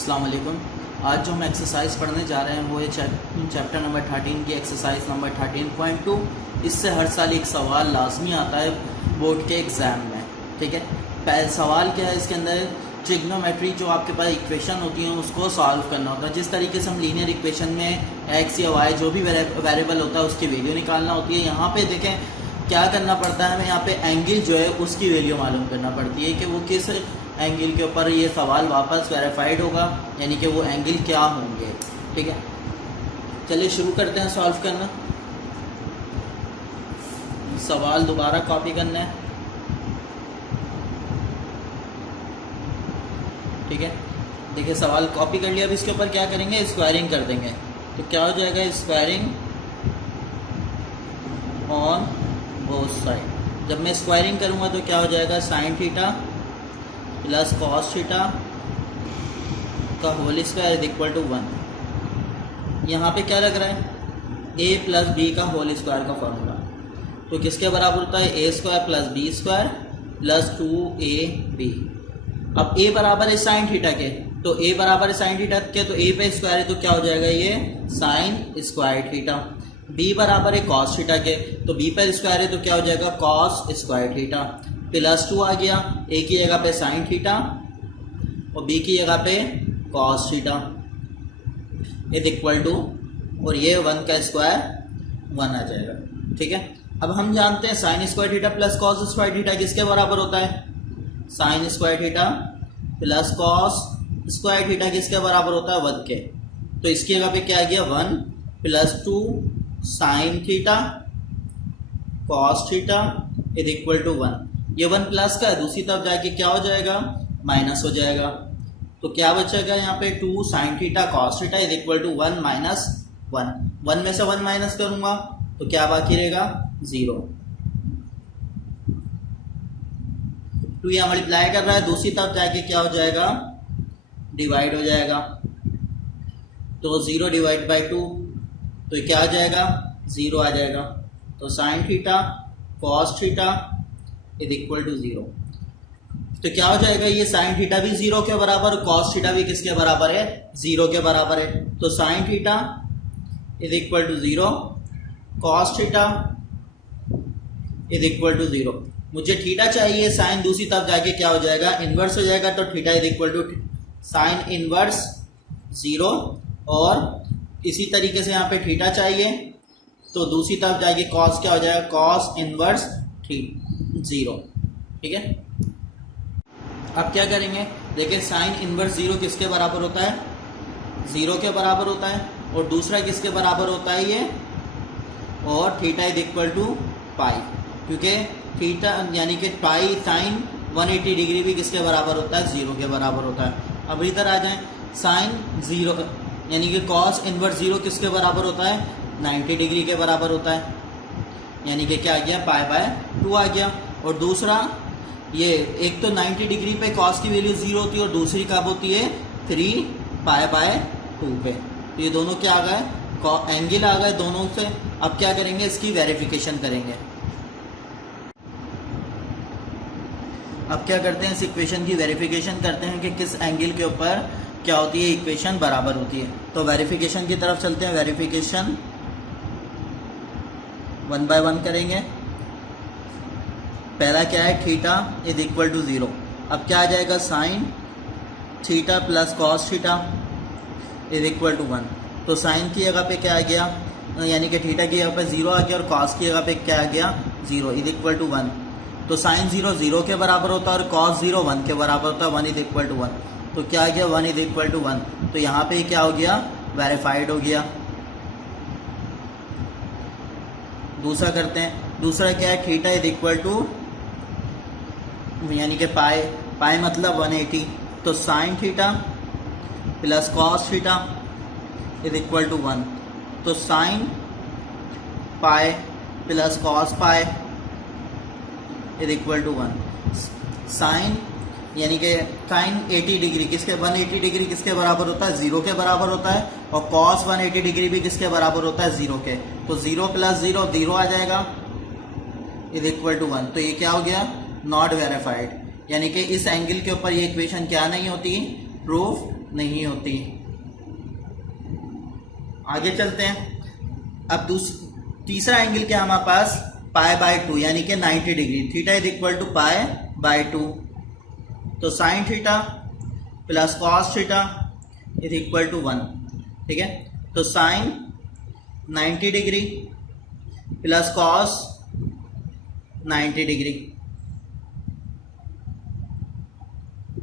अस्सलाम वालेकुम। आज जो हम एक्सरसाइज पढ़ने जा रहे हैं वो है चैप्टर नंबर 13 की एक्सरसाइज नंबर 13.2। इससे हर साल एक सवाल लाजमी आता है बोर्ड के एग्ज़ाम में। ठीक है, पहला सवाल क्या है इसके अंदर, ट्रिग्नोमेट्री जो आपके पास इक्वेशन होती हैं उसको सॉल्व करना होता है। जिस तरीके से हम लीनियर इक्वेशन में एक्स या वाई जो भी वेरिएबल होता है उसकी वैल्यू निकालना होती है, यहाँ पे देखें क्या करना पड़ता है हमें, यहाँ पे एंगल जो है उसकी वैल्यू मालूम करना पड़ती है कि वो किस एंगल के ऊपर ये सवाल वापस वेरीफाइड होगा, यानी कि वो एंगल क्या होंगे। ठीक है, चलिए शुरू करते हैं सॉल्व करना। सवाल दोबारा कॉपी करना है। ठीक है, देखिए सवाल कॉपी कर लिया। अब इसके ऊपर क्या करेंगे, स्क्वायरिंग कर देंगे। तो क्या हो जाएगा, स्क्वायरिंग ऑन बोथ साइड। जब मैं स्क्वायरिंग करूँगा तो क्या हो जाएगा, sine theta plus cos theta का whole square is equal to 1। यहाँ पे क्या लग रहा है, a प्लस बी का होल स्क्वायर का फॉर्मूला। तो किसके बराबर होता है, a square plus B square plus 2ab। अब a बराबर है साइन थीटा के, तो a बराबर है साइन थीटा के, तो a पे स्क्वायर है तो क्या हो जाएगा ये साइन स्क्वायर थीटा। b बराबर है कॉस थीटा के, तो b पर स्क्वायर है तो क्या हो जाएगा कॉस स्क्वायर थीटा। प्लस 2 आ गया, a की जगह पे साइन थीटा और b की जगह पे cos theta is equal to, और ये 1 का स्क्वायर 1 आ जाएगा। ठीक है, अब हम जानते हैं sign square theta plus cos square theta किसके बराबर होता है, sign square theta plus cos square theta किसके बराबर होता है 1 के। तो इसकी जगह पे क्या आ गया 1 plus 2 sine theta cos theta is equal to 1। ये 1 प्लस का है, दूसरी तरफ जाके क्या हो जाएगा माइनस हो जाएगा। तो क्या बचेगा यहाँ पे 2 sine theta cos theta is equal to 1 minus 1। 1 में से 1 माइनस करूंगा तो क्या बाकी रहेगा 0। 2 यहाँ मल्टीप्लाई कर रहा है, दूसरी तरफ जाके क्या हो जाएगा डिवाइड हो जाएगा। तो 0 डिवाइड बाई 2 तो क्या आ जाएगा 0 आ जाएगा। तो sine theta cos theta is equal to 0। तो क्या हो जाएगा, ये साइन थीटा भी 0 के बराबर, कॉस थीटा भी किसके बराबर है 0 के बराबर है। तो sine theta is equal to 0, cos theta is equal to 0। मुझे थीटा चाहिए, साइन दूसरी तरफ जाके क्या हो जाएगा इनवर्स हो जाएगा। तो theta is equal to sine inverse 0, और इसी तरीके से यहाँ पे थीटा चाहिए तो दूसरी तरफ जाके कॉस क्या हो जाएगा कॉस इनवर्स 0। ठीक है, अब क्या करेंगे, देखिए साइन इनवर्स 0 किसके बराबर होता है 0 के बराबर होता है, और दूसरा किसके बराबर होता है ये, और थीटा इज इक्वल टू पाई, क्योंकि थीटा यानी कि पाई साइन 180 डिग्री भी किसके बराबर होता है 0 के बराबर होता है। अब इधर आ जाएं, साइन 0 यानी कि कॉस इनवर्स 0 किसके बराबर होता है 90 डिग्री के बराबर होता है, यानी कि क्या आ गया पाई बाय 2 आ गया। और दूसरा ये एक तो 90 डिग्री पे कॉस की वैल्यू 0 होती है और दूसरी कब होती है 3 पाई बाय 2 पे। तो ये दोनों क्या आ गए एंगल आ गए दोनों से। अब क्या करेंगे, इसकी वेरिफिकेशन करेंगे। अब क्या करते हैं, इस इक्वेशन की वेरिफिकेशन करते हैं कि किस एंगल के ऊपर क्या होती है इक्वेशन बराबर होती है। तो वेरिफिकेशन की तरफ चलते हैं। वेरिफिकेशन 1 बाय 1 करेंगे। पहला क्या है, थीटा इज इक्वल टू 0। अब क्या आ जाएगा sine theta plus cos theta is equal to 1। तो साइन की जगह पे क्या आ गया, यानी कि थीटा की जगह पे 0 आ गया, और कॉस की जगह पे क्या आ गया 0 इज इक्वल टू 1। तो साइन 0 0 के बराबर होता है और कॉस 0 1 के बराबर होता है, 1 इज इक्वल टू 1। तो क्या आ गया 1 इज इक्वल टू 1। तो यहाँ पे क्या हो गया वेरीफाइड हो गया। दूसरा करते हैं, दूसरा क्या है, थीटा इज इक्वल टू यानी कि पाई मतलब 180। तो sine theta plus cos theta is equal to 1। तो sine pi plus cos pi is equal to 1। Sine यानी कि साइन 80 डिग्री किसके 180 डिग्री किसके बराबर होता है 0 के बराबर होता है, और कॉस 180 डिग्री भी किसके बराबर होता है 0 के। तो 0 प्लस 0 0 आ जाएगा इज इक्वल टू 1। तो ये क्या हो गया नॉट वेरीफाइड, यानी कि इस एंगल के ऊपर ये इक्वेशन क्या नहीं होती, प्रूफ नहीं होती। आगे चलते हैं। अब तीसरा एंगल क्या है हमारे पास, पाई बाय 2 यानी कि 90 degree. Theta is equal to pi by 2, तो sine theta plus cos theta is equal to 1। ठीक है, तो sine 90 degree plus cos 90 degree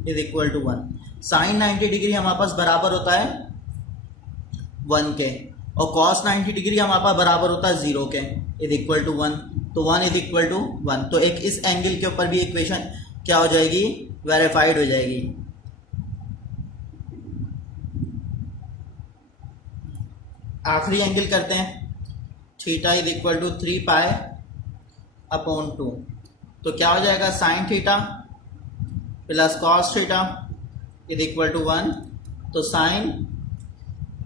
is equal to 1। Sine 90 degree हमारे पास बराबर होता है 1 के, और कॉस 90 डिग्री हमारे पास बराबर होता है 0 के, इज इक्वल टू 1। तो 1 इज इक्वल टू 1, तो एक इस एंगल के ऊपर भी इक्वेशन क्या हो जाएगी, वेरीफाइड हो जाएगी। आखिरी एंगल करते हैं, theta is equal to 3 pi upon 2, तो क्या हो जाएगा, sine theta plus cos theta is equal to 1, तो sine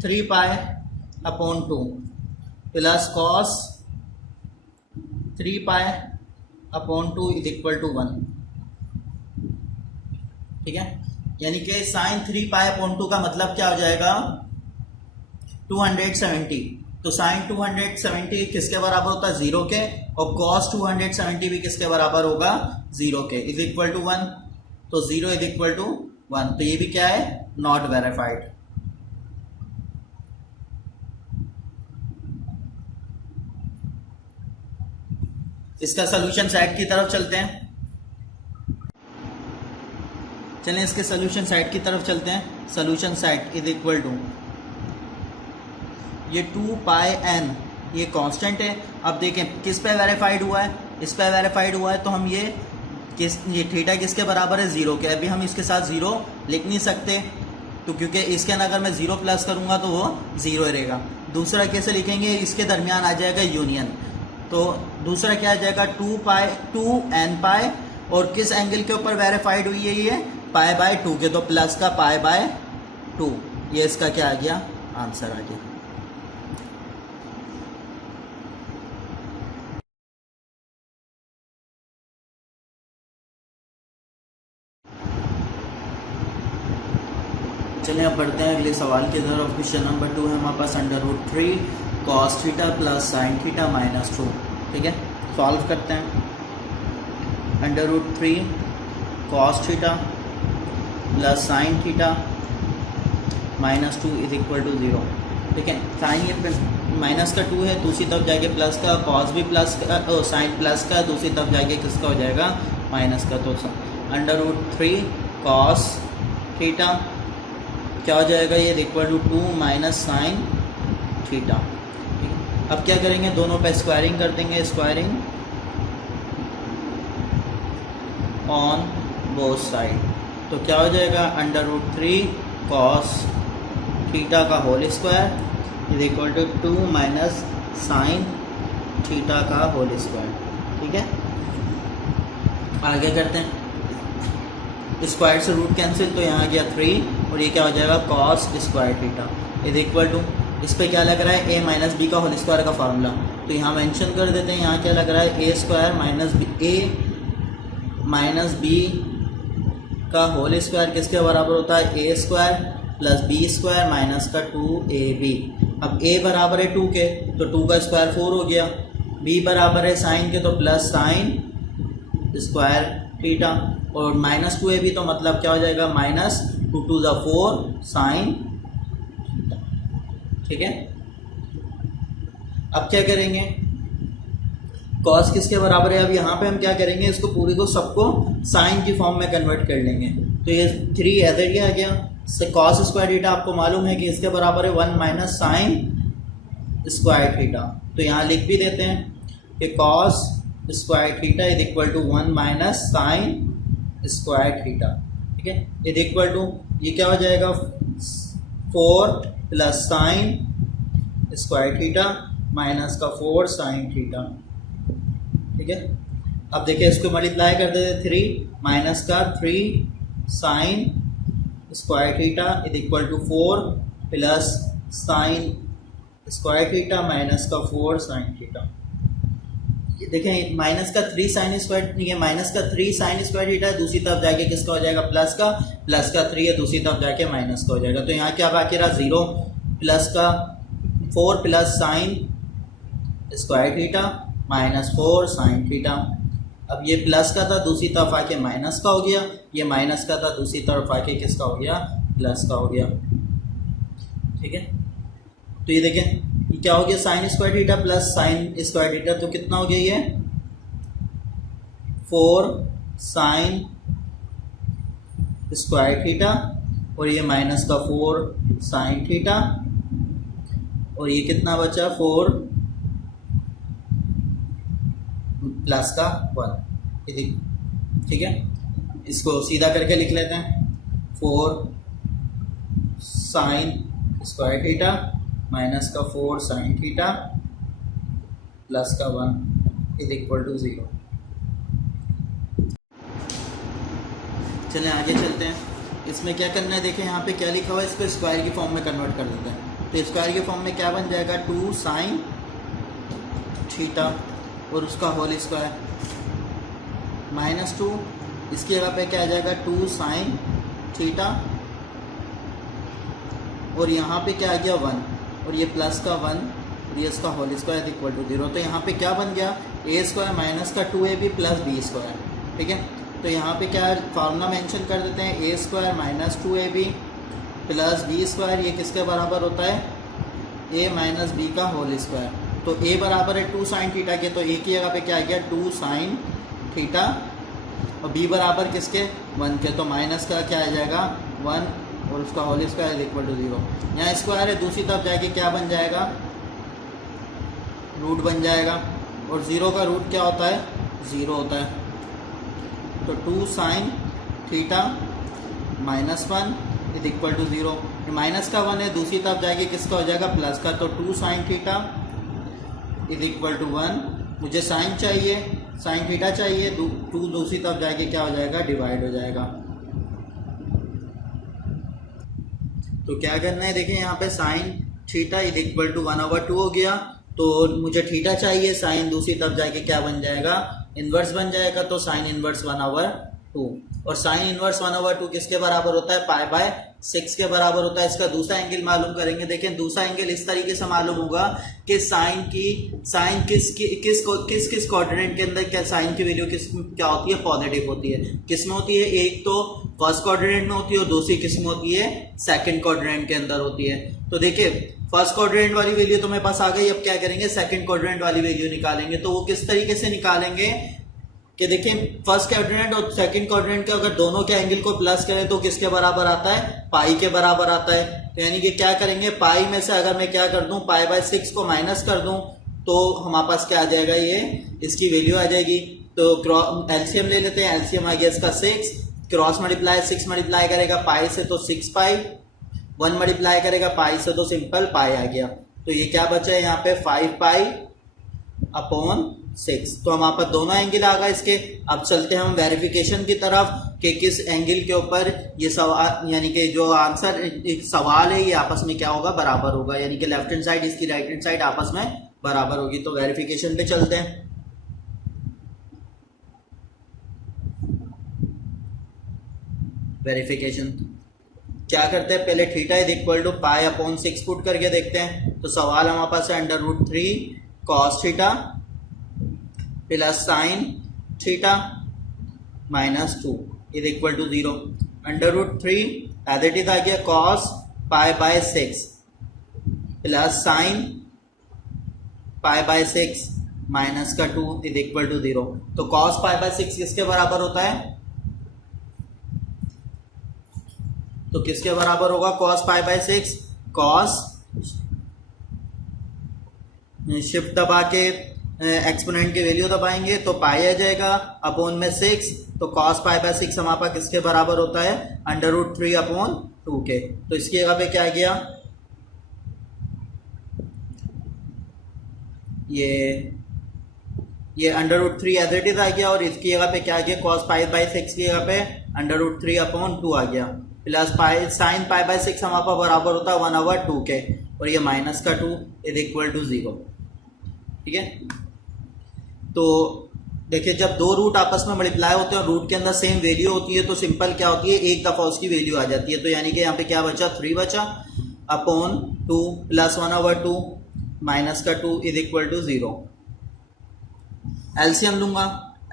3 pi upon 2 plus cos 3 pi upon 2 is equal to 1। ठीक है, यानी कि साइन 3 पाई अपॉन 2 का मतलब क्या हो जाएगा, 270। तो साइन 270 किसके बराबर होता है, 0 के, और कॉस 270 भी किसके बराबर होगा, 0 के, इज इक्वल टू 1। तो 0 इज इक्वल टू 1, तो ये भी क्या है, नॉट वेरीफाइड। इसका सोल्यूशन सेट की तरफ चलते हैं। चलें इसके सोल्यूशन सेट की तरफ चलते हैं। Solution set is equal to, ये 2 पाई n ये कांस्टेंट है। अब देखें किस पे वेरीफाइड हुआ है, इस पे वेरीफाइड हुआ है, तो हम ये थीटा किसके बराबर है, 0 के। अभी हम इसके साथ 0 लिख नहीं सकते, तो क्योंकि इसके अंदर अगर मैं 0 प्लस करूंगा तो वो 0 रहेगा। दूसरा कैसे लिखेंगे, इसके दरमियान आ जाएगा यूनियन, तो दूसरा क्या आ जाएगा, 2n पाई, और किस एंगल के ऊपर वेरीफाइड हुई है, ये पाई बाय 2 के, तो प्लस का पाई बाय 2, ये इसका क्या आ गया, आंसर आ गया। चलिए अब बढ़ते हैं अगले सवाल की तरफ। क्वेश्चन नंबर 2 है हमारे पास, √3 cos theta plus sine theta minus 2। ठीक है, सॉल्व करते हैं। √3 cos theta plus sine theta minus 2 is equal to 0। ठीक है, साइन ये माइनस का 2 है, दूसरी तरफ जाके प्लस का, कॉस भी प्लस का, साइन प्लस का, दूसरी तरफ जाके किसका हो जाएगा, माइनस का। तो √3 cos थीटा क्या हो जाएगा, ये equal to 2 minus sine theta. अब क्या करेंगे, दोनों पे स्क्वायरिंग कर देंगे, स्क्वायरिंग ऑन बोथ साइड, तो क्या हो जाएगा, √3 cos थीटा का whole square is equal to 2 minus sine theta का होल स्क्वायर। ठीक है, आगे करते हैं। स्क्वायर से रूट कैंसिल, तो यहाँ गया 3, और ये क्या हो जाएगा, cos square theta is equal to, इस पर क्या लग रहा है, a माइनस बी का होल स्क्वायर का फार्मूला, तो यहाँ मेंशन कर देते हैं। यहाँ क्या लग रहा है, a स्क्वायर माइनस बी का होल स्क्वायर किसके बराबर होता है, a square plus B square minus का 2ab। अब a बराबर है 2 के, तो 2 का स्क्वायर 4 हो गया, b बराबर है साइन के, तो प्लस साइन स्क्वायर थीटा, और माइनस 2ab, तो मतलब क्या हो जाएगा, माइनस 2 to the 4 साइन। ठीक है, अब क्या करेंगे, कॉस किसके बराबर है, अब यहाँ पे हम क्या करेंगे, इसको पूरी को सबको साइन की फॉर्म में कन्वर्ट कर लेंगे। तो ये 3 ऐसे ही आ गया, कॉस स्क्वायर थीटा आपको मालूम है कि इसके बराबर है 1 माइनस साइन स्क्वायर थीटा, तो यहाँ लिख भी देते हैं कि cos square theta is equal to 1 minus sine square theta. ठीक है, इज इक्वल टू, ये क्या हो जाएगा, 4 plus sine square theta minus का 4 साइन थीटा। ठीक है, अब देखिए इसको मल्टीप्लाई कर देते, 3 माइनस का 3 sine square theta is equal to 4 plus sine square theta minus का 4 साइन थीटा। देखें माइनस का 3 साइन स्क्वायर, ये माइनस का 3 साइन स्क्वायर थीटा है, दूसरी तरफ जाके किसका हो जाएगा प्लस का 3 है, दूसरी तरफ जाके माइनस का हो जाएगा। तो यहाँ क्या बाकी रहा 0 प्लस का 4 plus sine square theta minus 4 sign theta. अब ये प्लस का था दूसरी तरफ आके माइनस का हो गया, ये माइनस का था दूसरी तरफ आके किसका हो गया प्लस का हो गया। ठीक है, तो ये देखें ये क्या हो गया sign square theta plus sine square theta, तो कितना हो गया ये 4 साइन स्क्वायर थीटा और ये माइनस का 4 साइन थीटा और ये कितना बचा 4 प्लस का 1। ठीक है, इसको सीधा करके लिख लेते हैं 4 साइन स्क्वायर थीटा माइनस का 4 साइन थीटा प्लस का 1 इज इक्वल टू 0। चलें आगे चलते हैं, इसमें क्या करना है देखें यहाँ पे क्या लिखा हुआ है, इसको स्क्वायर की फॉर्म में कन्वर्ट कर देते हैं। तो स्क्वायर के फॉर्म में क्या बन जाएगा 2 साइन थीटा और उसका होल स्क्वायर माइनस 2, इसकी जगह पे क्या आ जाएगा 2 साइन थीटा और यहाँ पे क्या आ गया 1 और ये प्लस का 1 और ये इसका होल स्क्वायर इक्वल टू 0। तो यहाँ पे क्या बन गया ए स्क्वायर माइनस का 2ab प्लस बी स्क्वायर। ठीक है, तो यहाँ पे क्या फार्मूला मेंशन कर देते हैं A square minus 2ab plus B square, ये किसके बराबर होता है ए माइनस बी का होल स्क्वायर। तो ए बराबर है 2 साइन थीटा के, तो ए की जगह पे क्या आ गया 2 साइन थीटा और बी बराबर किसके 1 के, तो माइनस का क्या आ जाएगा 1 और उसका होल स्क्वायर इक्वल टू 0। यहाँ स्क्वायर है दूसरी तरफ जाके क्या बन जाएगा रूट बन जाएगा और 0 का रूट क्या होता है 0 होता है। तो 2 sine theta minus 1 is equal to 0, minus का 1 है दूसरी तरफ जाके किसका हो जाएगा प्लस का, तो 2 sine theta is equal to 1। मुझे साइन चाहिए, साइन थीटा चाहिए, 2 दूसरी तरफ जाके क्या हो जाएगा डिवाइड हो जाएगा। तो क्या करना है देखें यहाँ पे sine theta is equal to 1/2 हो गया, तो मुझे थीटा चाहिए, साइन दूसरी तरफ जाके क्या बन जाएगा इन्वर्स बन जाएगा, तो साइन इन्वर्स 1/2 और साइन इन्वर्स 1/2 किसके बराबर होता है पाई बाय 6 के बराबर होता है। इसका दूसरा एंगल मालूम करेंगे, देखें दूसरा एंगल इस तरीके से मालूम होगा कि साइन किस क्वाड्रेंट के अंदर क्या साइन की वैल्यू क्या होती है पॉजिटिव होती है। किस में होती है, एक तो फर्स्ट क्वाड्रेंट में होती है और दूसरी किस में होती है सेकंड क्वाड्रेंट के अंदर होती है। तो देखिए फर्स्ट क्वाड्रेंट वाली वैल्यू तो मेरे पास आ गई, अब क्या करेंगे सेकंड क्वाड्रेंट वाली वैल्यू निकालेंगे। तो वो किस तरीके से निकालेंगे कि देखिए फर्स्ट क्वाड्रेंट और सेकंड क्वाड्रेंट के अगर दोनों के एंगल को प्लस करें तो किसके बराबर आता है पाई के बराबर आता है। तो यानी कि क्या करेंगे पाई में से अगर मैं क्या कर दूं पाई बाय 6 को माइनस कर दूं तो हमारे पास क्या आ जाएगा ये इसकी वैल्यू आ जाएगी। तो एलसीएम ले लेते हैं, एलसीएम आ गया इसका 6, क्रॉस मल्टीप्लाई 6 मल्टीप्लाई करेगा पाई से तो 6 पाई, 1 मल्टीप्लाई करेगा पाई से तो सिंपल पाई आ गया। तो ये क्या बचा है यहाँ पे 5 पाई अपॉन 6। तो हमारे पास दोनों एंगल आ गए इसके। अब चलते हैं हम वेरिफिकेशन की तरफ कि किस एंगल के ऊपर ये सवाल यानी कि जो आंसर एक सवाल है ये आपस में क्या होगा बराबर होगा, यानी कि लेफ्ट हैंड साइड इसकी राइट हैंड साइड आपस में बराबर होगी। तो वेरिफिकेशन पे चलते हैं। वेरिफिकेशन क्या करते हैं, पहले theta is equal to pi upon 6 put करके देखते हैं। तो सवाल हमारे पास है √3 cos theta plus sine theta minus 2 is equal to 0। √3 as it is आ गया cos pi by 6 plus sine pi by 6 minus का 2 इज इक्वल टू 0। तो cos पाई बाय 6 किसके बराबर होता है, तो किसके बराबर होगा cos pi by 6, cos shift दबा के एक्सपोनेंट की वैल्यू दबाएंगे तो पाई आ जाएगा अपॉन में 6। तो cos पाई बाय 6 हमारे पास किसके बराबर होता है √3 अपॉन 2 के। तो इसकी जगह पे क्या आ गया ये √3 एज इट इज आ गया और इसकी जगह पे क्या आ गया cos पाई बाय 6 की जगह पे √3 अपॉन 2 आ गया plus pi sine pi by 6 हमारे पास बराबर होता है 1/2 के और ये माइनस का 2 इज इक्वल टू 0। ठीक है, तो देखिए जब दो रूट आपस में मल्टीप्लाई होते हैं और रूट के अंदर सेम वैल्यू होती है तो सिंपल क्या होती है, एक दफ़ा उसकी वैल्यू आ जाती है। तो यानी कि यहाँ पे क्या बचा, 3 बचा अपॉन 2 प्लस 1/2 माइनस का 2 इज इक्वल टू 0। एलसीएम लूंगा,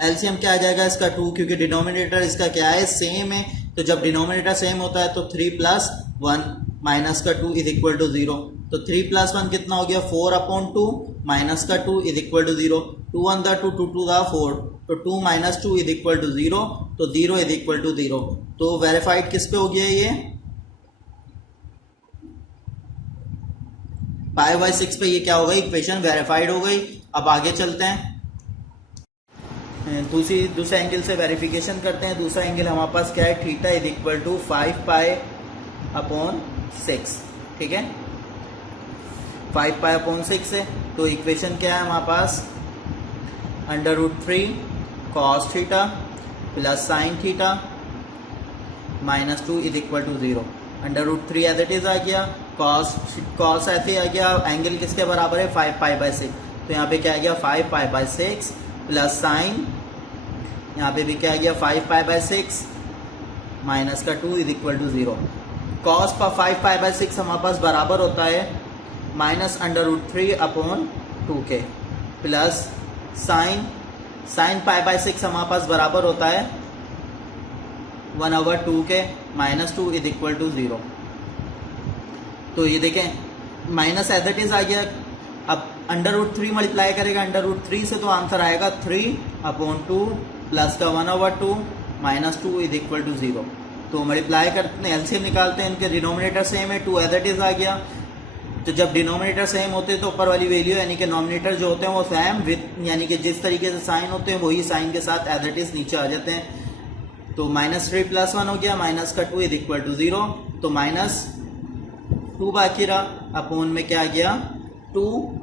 एलसीएम क्या आ जाएगा इसका 2, क्योंकि डिनोमिनेटर इसका क्या है, सेम है। तो जब डिनोमिनेटर सेम होता है तो 3 प्लस 1 माइनस का 2 इज इक्वल टू 0। तो 3 प्लस 1 कितना हो गया, 4/2 माइनस का 2 इज इक्वल टू 0। 2 1 2 2 2 4, तो 2 माइनस 2 इज इक्वल टू 0। तो 0 इज इक्वल टू 0। तो वेरीफाइड किस पे हो गया ये, π/6 पे ये क्या हो गई, इक्वेशन वेरीफाइड हो गई। अब आगे चलते हैं, दूसरे एंगल से वेरिफिकेशन करते हैं। दूसरा एंगल हमारे पास क्या है, थीटा इज इक्वल टू 5π/6, ठीक है, 5π/6 है। तो इक्वेशन क्या है हमारे पास, √3 cos theta plus sine theta minus 2 is equal to 0। √3 as it is आ गया, cos ऐसे आ गया, एंगल किसके बराबर है, 5π/6। तो यहाँ पे क्या आ गया, 5π/6 प्लस साइन, यहाँ पे भी क्या आ गया, 5π/6 माइनस का 2 इज इक्वल टू 0। कॉस 5π/6 हमारे पास बराबर होता है माइनस √3/2 के, प्लस साइन π/6 हमारे पास बराबर होता है 1/2 के, माइनस 2 इज इक्वल टू 0। तो ये देखें माइनस एज इट इज आ गया। अब √3 मल्टीप्लाई करेगा √3 से, तो आंसर आएगा 3/2 प्लस का 1/2 माइनस 2 इज इक्वल टू 0। तो मल्टीप्लाई करते हैं, एलसीएम निकालते हैं, इनके डिनोमिनेटर सेम है, 2 एज इट इज आ गया। तो जब डिनोमिनेटर सेम होते हैं तो ऊपर वाली वैल्यू यानी कि नॉमिनेटर जो होते हैं वो सेम विद, यानी कि जिस तरीके से साइन होते हैं वही साइन के साथ एज इट इज नीचे आ जाते हैं। तो -3 + 1 हो गया, माइनस का 2 इज इक्वल टू 0। तो -2 बाकी रहा, अपॉन में क्या आ गया 2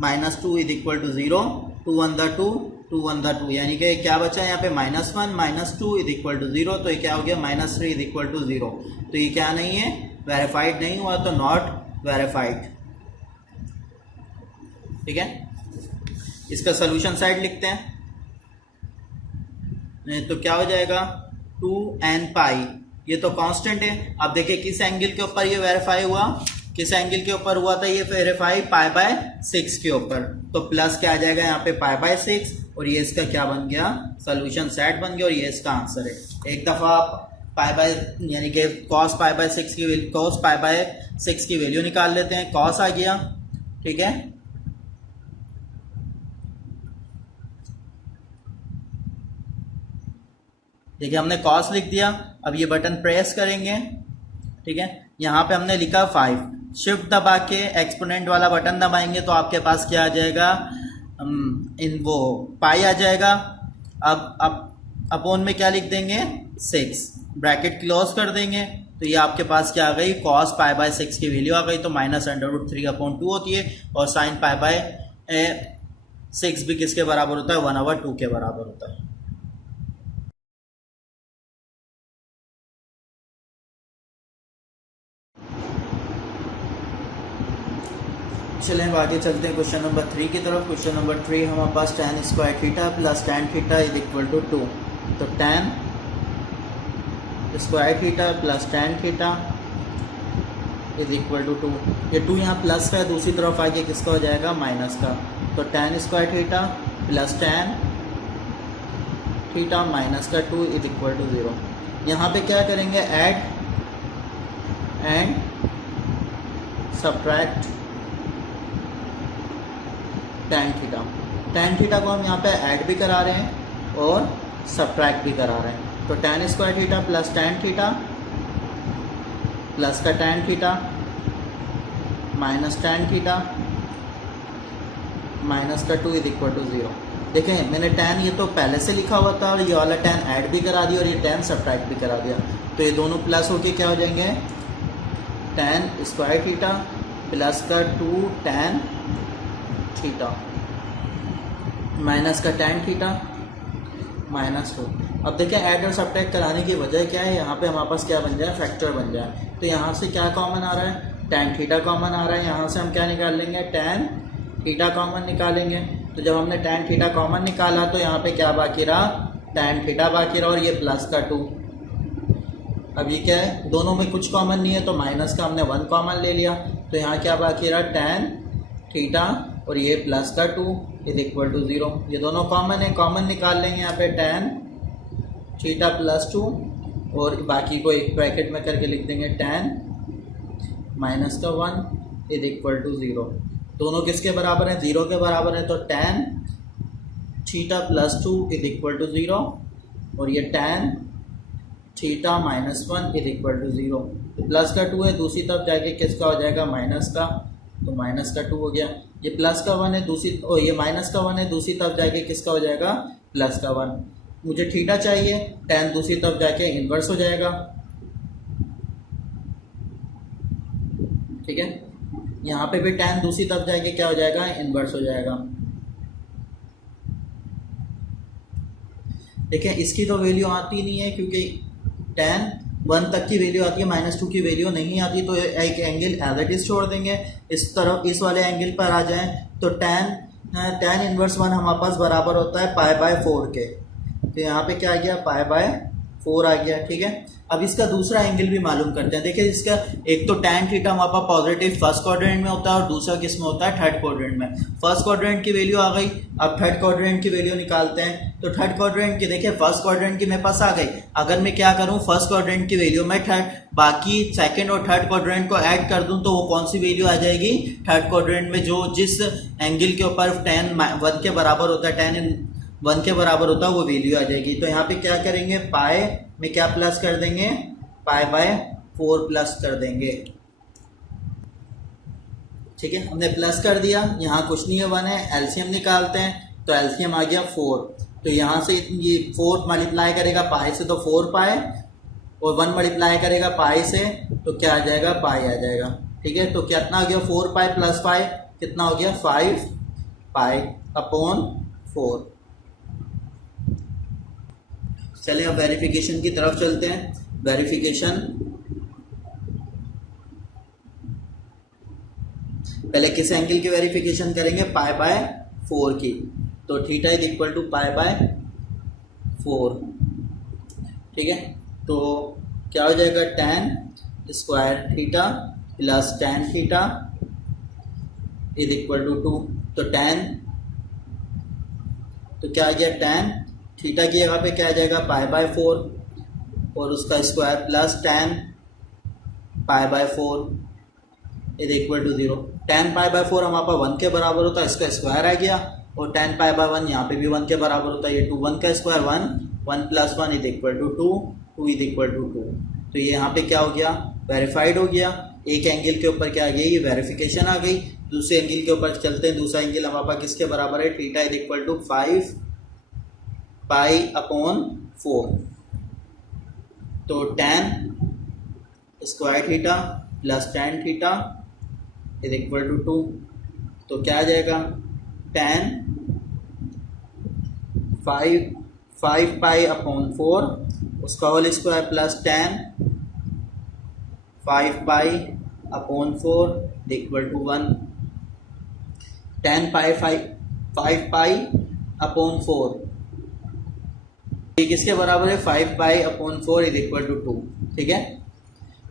-2 इज इक्वल टू 0। 2 1 2 2 1 2, यानी कि क्या बचा यहाँ पे -1 -2 इज इक्वल टू 0। तो ये क्या हो गया, -3 इज इक्वल टू 0। तो ये क्या नहीं है, वेरीफाइड नहीं हुआ, तो नॉट वेरीफाइड, ठीक है। इसका सोल्यूशन साइड लिखते हैं, तो क्या हो जाएगा 2nπ, ये तो कांस्टेंट है। अब देखिए किस एंगल के ऊपर ये वेरीफाई हुआ, किस एंगल के ऊपर हुआ था ये वेरीफाई, π/6 के ऊपर। तो प्लस क्या आ जाएगा यहाँ पे π/6, और ये इसका क्या बन गया, सोल्यूशन सेट बन गया, और ये इसका आंसर है। एक दफा आप यानी कि cos π/6 की वैल्यू निकाल लेते हैं। cos आ गया, ठीक है, देखिए हमने cos लिख दिया। अब ये बटन प्रेस करेंगे, ठीक है, यहाँ पे हमने लिखा 5, शिफ्ट दबा के एक्सपोनेंट वाला बटन दबाएंगे तो आपके पास क्या आ जाएगा, वो पाई आ जाएगा। अब अपॉन में क्या लिख देंगे 6, ब्रैकेट क्लोज कर देंगे, तो ये आपके पास क्या आ गई, cos π/6 की वैल्यू आ गई। तो -√3/2 होती है, और sin π/6 भी किसके बराबर होता है, 1/2 के बराबर होता है। चलें अब आगे चलते हैं क्वेश्चन नंबर 3 की तरफ। क्वेश्चन नंबर 3 हमारे पास tan² theta plus tan theta is equal to 2। तो tan² theta plus tan theta is equal to 2। ये 2 यहाँ प्लस का है, दूसरी तरफ आगे किसका हो जाएगा, माइनस का। तो tan² theta plus tan theta minus का 2 इज इक्वल टू 0। यहाँ पे क्या करेंगे, add and subtract tan theta को हम यहाँ पे ऐड भी करा रहे हैं और सब्ट्रैक्ट भी करा रहे हैं। तो tan² theta plus tan theta plus का tan theta minus tan theta minus का 2 इज इक्वल टू 0। देखें मैंने tan ये तो पहले से लिखा हुआ था, और ये वाला tan ऐड भी करा दिया, और ये tan सब्ट्रैक्ट भी करा दिया। तो ये दोनों प्लस होके क्या हो जाएंगे, tan² थीटा प्लस का 2 tan थीटा माइनस का tan थीटा माइनस 2। अब देखिए ऐड और सब्ट्रैक्ट कराने की वजह क्या है, यहाँ पे हमारे पास क्या बन जाए, फैक्टर बन जाए। तो यहाँ से क्या कॉमन आ रहा है, tan थीटा कॉमन आ रहा है, यहाँ से हम क्या निकाल लेंगे, tan थीटा कॉमन निकालेंगे। तो जब हमने tan थीटा कॉमन निकाला तो यहाँ पे क्या बाकी रहा, tan थीटा बाकी रहा और ये प्लस का 2। अब ये क्या है, दोनों में कुछ कॉमन नहीं है तो माइनस का हमने 1 कॉमन ले लिया, तो यहाँ क्या बाकी रहा, tan थीटा और ये प्लस का 2 इज इक्वल टू 0। ये दोनों कॉमन है, कॉमन निकाल लेंगे यहाँ पे tan थीटा प्लस 2 और बाकी को एक ब्रैकेट में करके लिख देंगे tan माइनस का 1 इज इक्वल टू 0। दोनों किसके बराबर हैं, 0 के बराबर है, तो tan theta plus 2 is equal to 0 और ये tan theta minus 1 is equal to 0। Plus का 2 है, दूसरी तरफ जाके किसका हो जाएगा, माइनस का, तो माइनस का 2 हो गया। ये प्लस का 1 है दूसरी, ये माइनस का 1 है, दूसरी तरफ जाके किसका हो जाएगा, प्लस का 1। मुझे थीटा चाहिए, tan दूसरी तरफ जाके इन्वर्स हो जाएगा, ठीक है। यहाँ पे भी tan दूसरी तरफ जाके क्या हो जाएगा, इन्वर्स हो जाएगा। देखिए इसकी तो वैल्यू आती नहीं है क्योंकि tan 1 तक की वैल्यू आती है, -2 की वैल्यू नहीं आती, तो एक एंगल एज इट इज छोड़ देंगे, इस तरफ इस वाले एंगल पर आ जाएं तो tan इनवर्स 1 हमारे पास बराबर होता है π/4 के, तो यहाँ पे क्या आ गया, π/4 आ गया, ठीक है। अब इसका दूसरा एंगल भी मालूम करते हैं। देखिए इसका एक तो tan थीटा हमारे पास पॉजिटिव फर्स्ट क्वाड्रेंट में होता है और दूसरा किस में होता है, थर्ड क्वाड्रेंट में। फर्स्ट क्वाड्रेंट की वैल्यू आ गई, अब थर्ड क्वाड्रेंट की वैल्यू निकालते हैं। तो थर्ड क्वाड्रेंट की देखिए, फर्स्ट क्वाड्रेंट की मेरे पास आ गई, अगर मैं क्या करूं, फर्स्ट क्वाड्रेंट की वैल्यू में बाकी सेकंड और थर्ड क्वाड्रेंट को ऐड कर दूं तो वो कौन सी वैल्यू आ जाएगी, थर्ड क्वाड्रेंट में जो जिस एंगल के ऊपर tan 1 के बराबर होता है, tan 1 के बराबर होता है वो वैल्यू आ जाएगी। तो यहाँ पे क्या करेंगे, पाई में क्या प्लस कर देंगे, π/4 प्लस कर देंगे, ठीक है। हमने प्लस कर दिया, यहाँ कुछ नहीं है, 1 है, एलसीएम निकालते हैं, तो एलसीएम आ गया 4, तो यहाँ से ये 4 मल्टीप्लाई करेगा पाई से तो 4 पाई और 1 मल्टीप्लाई करेगा पाई से तो क्या आ जाएगा, पाई आ जाएगा, ठीक है। तो कितना हो गया, 4 पाई प्लस पाई कितना हो गया, 5 पाई अपॉन 4। चलिए अब वेरिफिकेशन की तरफ चलते हैं। वेरिफिकेशन, पहले किस एंगल की वेरिफिकेशन करेंगे, π/4 की, तो थीटा इज इक्वल टू π/4, ठीक है। तो क्या हो जाएगा, tan square theta plus tan theta is equal to 2, तो क्या आ गया, tan थीटा की जगह पे क्या आ जाएगा, π/4 और उसका square plus tan π/4 is equal to 0। tan π/4 हमारे पास 1 के बराबर होता है, इसका स्क्वायर आ गया, और tan π/1 यहाँ पे भी 1 के बराबर होता है, ये 2 1 का square 1, 1 plus 1 is equal to 2, 2 is equal to 2। तो ये यहाँ पे क्या हो गया, वेरीफाइड हो गया। एक एंगल के ऊपर क्या आ गई, ये वेरिफिकेशन आ गई। दूसरे एंगल के ऊपर चलते हैं, दूसरा एंगल हमारे पास किसके बराबर है, थीटा इज इक्वल टू 5 π/4, तो tan square theta plus tan theta is equal to 2, तो क्या आ जाएगा, tan 5 π/4 उसका whole square plus tan 5 π/4 equal to 1। tan 5 π/4 ये किसके बराबर है, 5 π/4 इज इक्वल टू 2, ठीक है।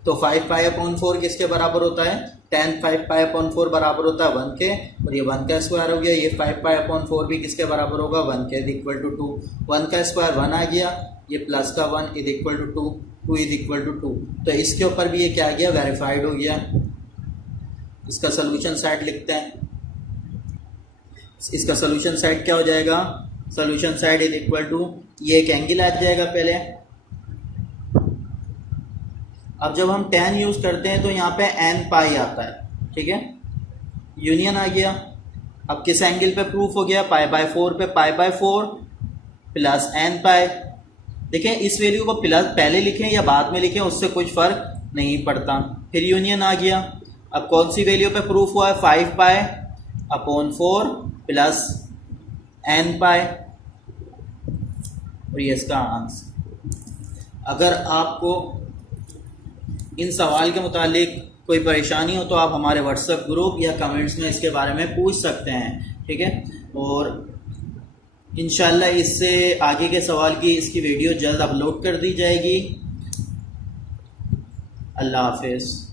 तो 5 π/4 किसके बराबर होता है, tan 5 π/4 बराबर होता है 1 के, और ये 1 का स्क्वायर हो गया, ये 5 π/4 भी किसके बराबर होगा, 1 के, इज इक्वल टू 2। 1 का स्क्वायर 1 आ गया, ये प्लस का 1 is equal to 2, 2 is equal to 2। तो इसके ऊपर भी ये क्या आ गया, वेरीफाइड हो गया। इसका सोल्यूशन सेट लिखते हैं। इसका सोल्यूशन सेट क्या हो जाएगा, solution set is equal to, ये एक एंगल आ जाएगा पहले। अब जब हम tan यूज करते हैं तो यहाँ पे n पाई आता है, ठीक है, यूनियन आ गया। अब किस एंगल पे प्रूफ हो गया, π/4 पे, π/4 प्लस n पाई। देखिए इस वैल्यू को प्लस पहले लिखें या बाद में लिखें उससे कुछ फर्क नहीं पड़ता। फिर यूनियन आ गया। अब कौन सी वैल्यू पे प्रूफ हुआ है, 5 π/4 प्लस n पाई, और ये इसका आंसर। अगर आपको इन सवाल के मुतालिक कोई परेशानी हो तो आप हमारे व्हाट्सएप ग्रुप या कमेंट्स में इसके बारे में पूछ सकते हैं, ठीक है। और इंशाल्लाह इससे आगे के सवाल की इसकी वीडियो जल्द अपलोड कर दी जाएगी। अल्लाह हाफिज़।